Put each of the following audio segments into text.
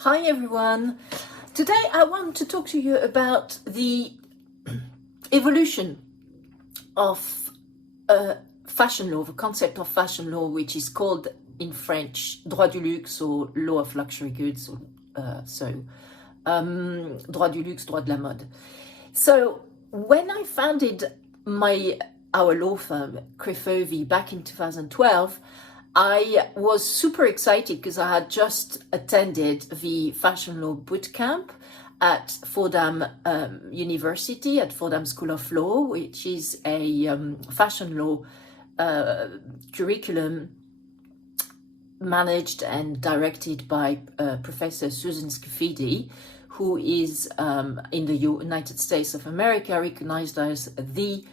Hi everyone. Today I want to talk to you about the evolution of fashion law, the concept of fashion law, which is called in French droit du luxe or law of luxury goods. Droit du luxe, droit de la mode. So when I founded our law firm, Crefovi, back in 2012, I was super excited because I had just attended the fashion law bootcamp at Fordham University, at Fordham School of Law, which is a fashion law curriculum managed and directed by Professor Susan Scafidi, who is in the United States of America recognized as the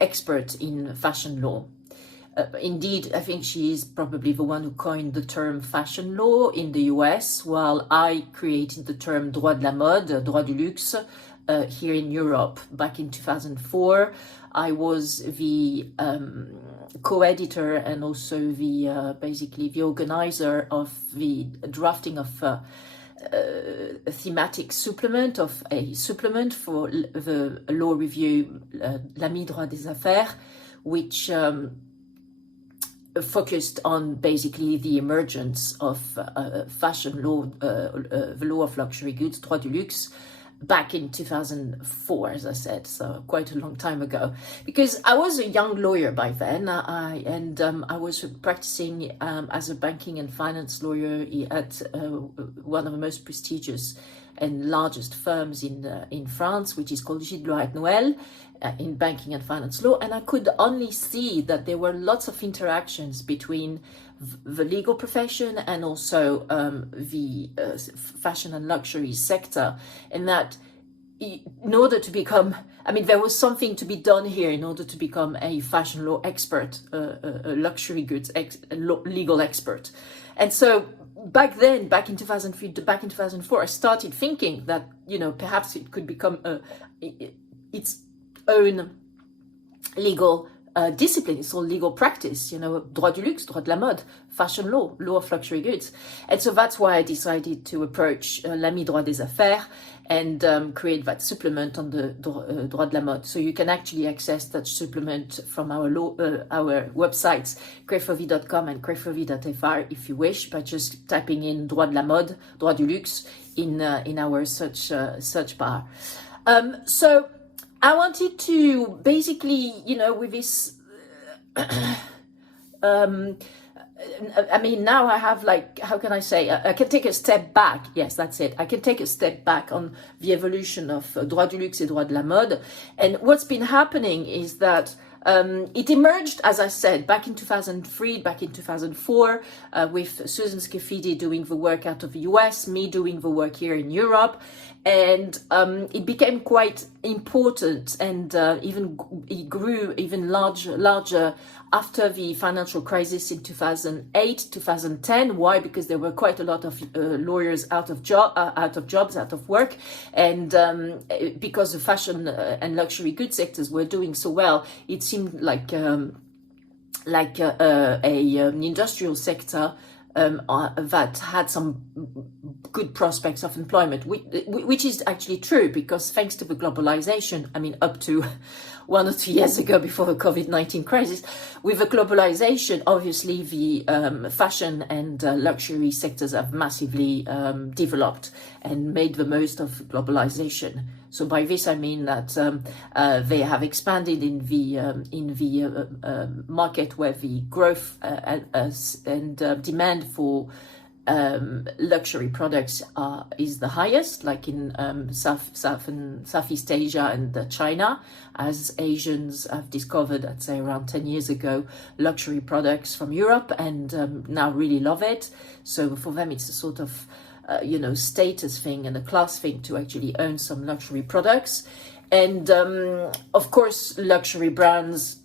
expert in fashion law. Indeed, I think she is probably the one who coined the term fashion law in the US, while I created the term droit de la mode, droit du luxe, here in Europe back in 2004. I was the co-editor and also basically the organizer of the drafting of a thematic supplement for the law review L'Ami droit des affaires, which focused on basically the emergence of fashion law, the law of luxury goods, droit du luxe, back in 2004, as I said, so quite a long time ago. Because I was a young lawyer by then, I was practicing as a banking and finance lawyer at one of the most prestigious and largest firms in France, which is called Gilles Loret Noël, in banking and finance law, and I could only see that there were lots of interactions between the legal profession and also the fashion and luxury sector, and that in order to become, there was something to be done here in order to become a fashion law expert, a luxury goods legal expert. And so back then, back in 2003, back in 2004, I started thinking that, perhaps it could become its own legal discipline. It's all legal practice, droit du luxe, droit de la mode, fashion law, law of luxury goods. And so that's why I decided to approach L'Ami droit des affaires and create that supplement on the droit de la mode. So you can actually access that supplement from our websites, crefovi.com and crefovi.fr if you wish, by just typing in droit de la mode, droit du luxe in our search bar. So I wanted to basically, with this, now I have how can I say, I can take a step back. Yes, that's it. I can take a step back on the evolution of droit du luxe et droit de la mode. And what's been happening is that it emerged, as I said, back in 2003, back in 2004, with Susan Scafidi doing the work out of the US, me doing the work here in Europe. And it became quite important, and it grew even larger after the financial crisis in 2008, 2010. Why? Because there were quite a lot of lawyers out of jobs, out of work, and because the fashion and luxury goods sectors were doing so well, it seemed like an industrial sector that had some good prospects of employment, which is actually true, because thanks to the globalization, up to 1 or 2 years ago, before the COVID-19 crisis, with the globalization, obviously the fashion and luxury sectors have massively developed and made the most of globalization. So by this I mean that they have expanded in the market where the growth and demand for luxury products is the highest, like in Southeast Asia and China, as Asians have discovered, I'd say around 10 years ago, luxury products from Europe, and now really love it. So for them it's a sort of status thing and a class thing to actually own some luxury products. And of course, luxury brands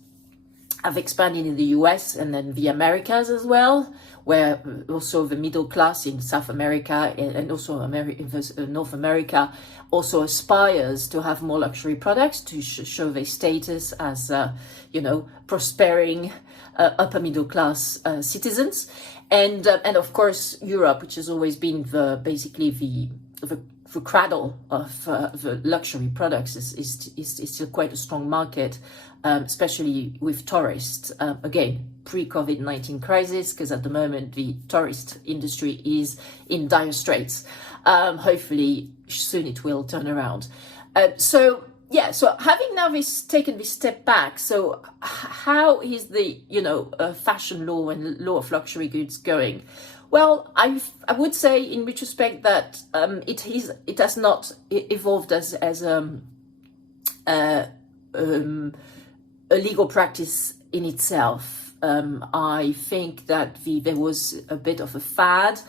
have expanded in the US and then the Americas as well, where also the middle class in South America and also North America also aspires to have more luxury products to show their status as, prospering upper middle class citizens, and of course Europe, which has always been basically the cradle of the luxury products, is still quite a strong market, especially with tourists. Again, pre-COVID-19 crisis, because at the moment the tourist industry is in dire straits. Hopefully soon it will turn around. So having now taken this step back, so how is the fashion law and law of luxury goods going? Well, I would say in retrospect that it has not evolved as a legal practice in itself. I think that there was a bit of a fad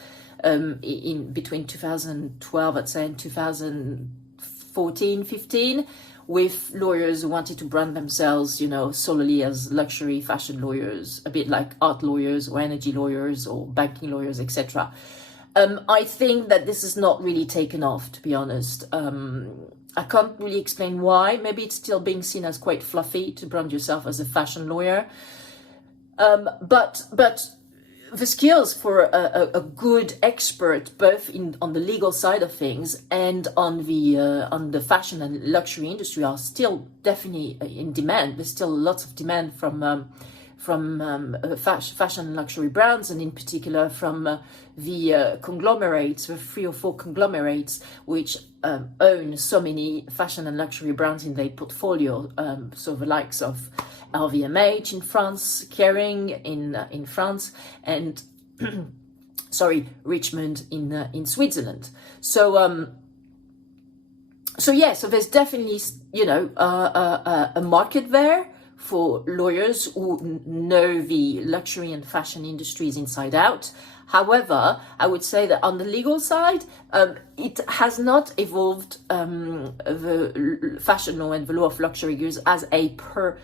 in between 2012, I'd say, and 2014, 15, with lawyers who wanted to brand themselves, solely as luxury fashion lawyers, a bit like art lawyers or energy lawyers or banking lawyers, etc. I think that this has not really taken off, to be honest. I can't really explain why. Maybe it's still being seen as quite fluffy to brand yourself as a fashion lawyer. But the skills for a good expert, both on the legal side of things and on the fashion and luxury industry, are still definitely in demand. There's still lots of demand from fashion and luxury brands, and in particular from the conglomerates, the 3 or 4 conglomerates which own so many fashion and luxury brands in their portfolio. So the likes of LVMH in France, Kering in France, and Richemont in Switzerland. So there's definitely a market there for lawyers who know the luxury and fashion industries inside out. However, I would say that on the legal side, it has not evolved the fashion law and the law of luxury goods as a per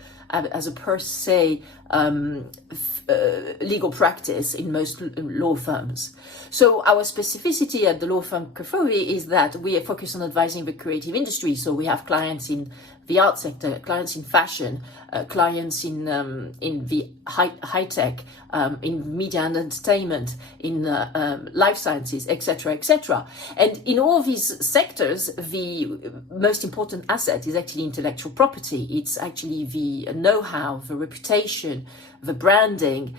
se legal practice in most law firms. So our specificity at the law firm Crefovi is that we are focused on advising the creative industry. So we have clients in the art sector, clients in fashion, clients in the high tech, in media and entertainment, in life sciences, etc., etc. And in all these sectors, the most important asset is actually intellectual property. It's actually the know-how, the reputation, the branding.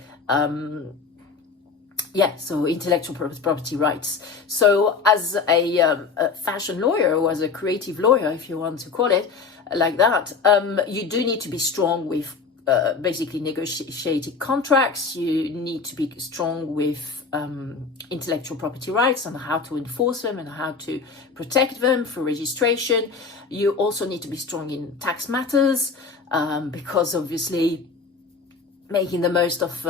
So intellectual property rights. So as a fashion lawyer, or as a creative lawyer, if you want to call it like that, you do need to be strong with basically negotiated contracts. You need to be strong with intellectual property rights and how to enforce them and how to protect them for registration. You also need to be strong in tax matters, because obviously making the most of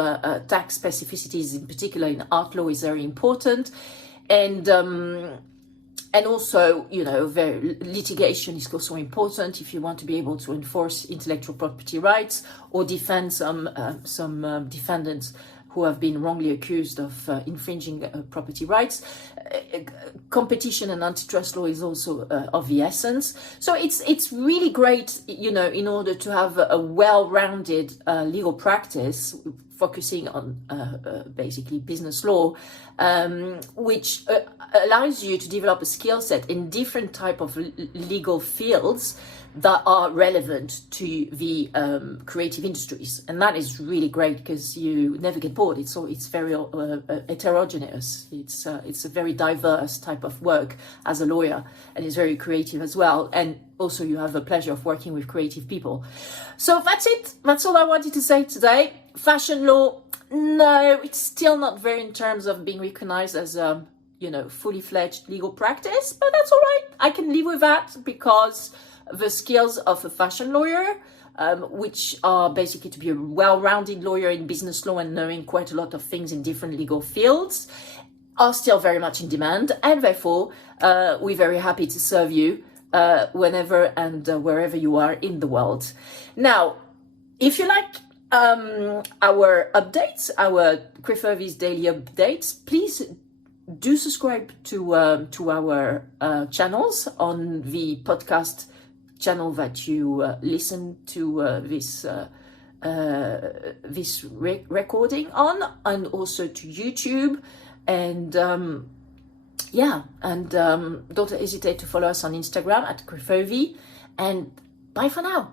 tax specificities, in particular in art law, is very important. And also, litigation is also important if you want to be able to enforce intellectual property rights or defend some defendants who have been wrongly accused of infringing property rights. Competition and antitrust law is also of the essence. So it's really great, in order to have a well-rounded legal practice focusing on basically business law, which allows you to develop a skill set in different type of legal fields that are relevant to the creative industries. And that is really great because you never get bored. It's very heterogeneous. It's a very diverse type of work as a lawyer, and it's very creative as well. And also you have the pleasure of working with creative people. So that's it. That's all I wanted to say today. Fashion law, no, it's still not very in terms of being recognized as fully fledged legal practice, but that's all right. I can live with that because the skills of a fashion lawyer, which are basically to be a well-rounded lawyer in business law and knowing quite a lot of things in different legal fields, are still very much in demand. And therefore, we're very happy to serve you whenever and wherever you are in the world. Now, if you like our updates, our Crefovi's daily updates, please do subscribe to our channels on the podcast channel that you listen to this this recording on, and also to YouTube. And don't hesitate to follow us on Instagram at Crefovi. And bye for now.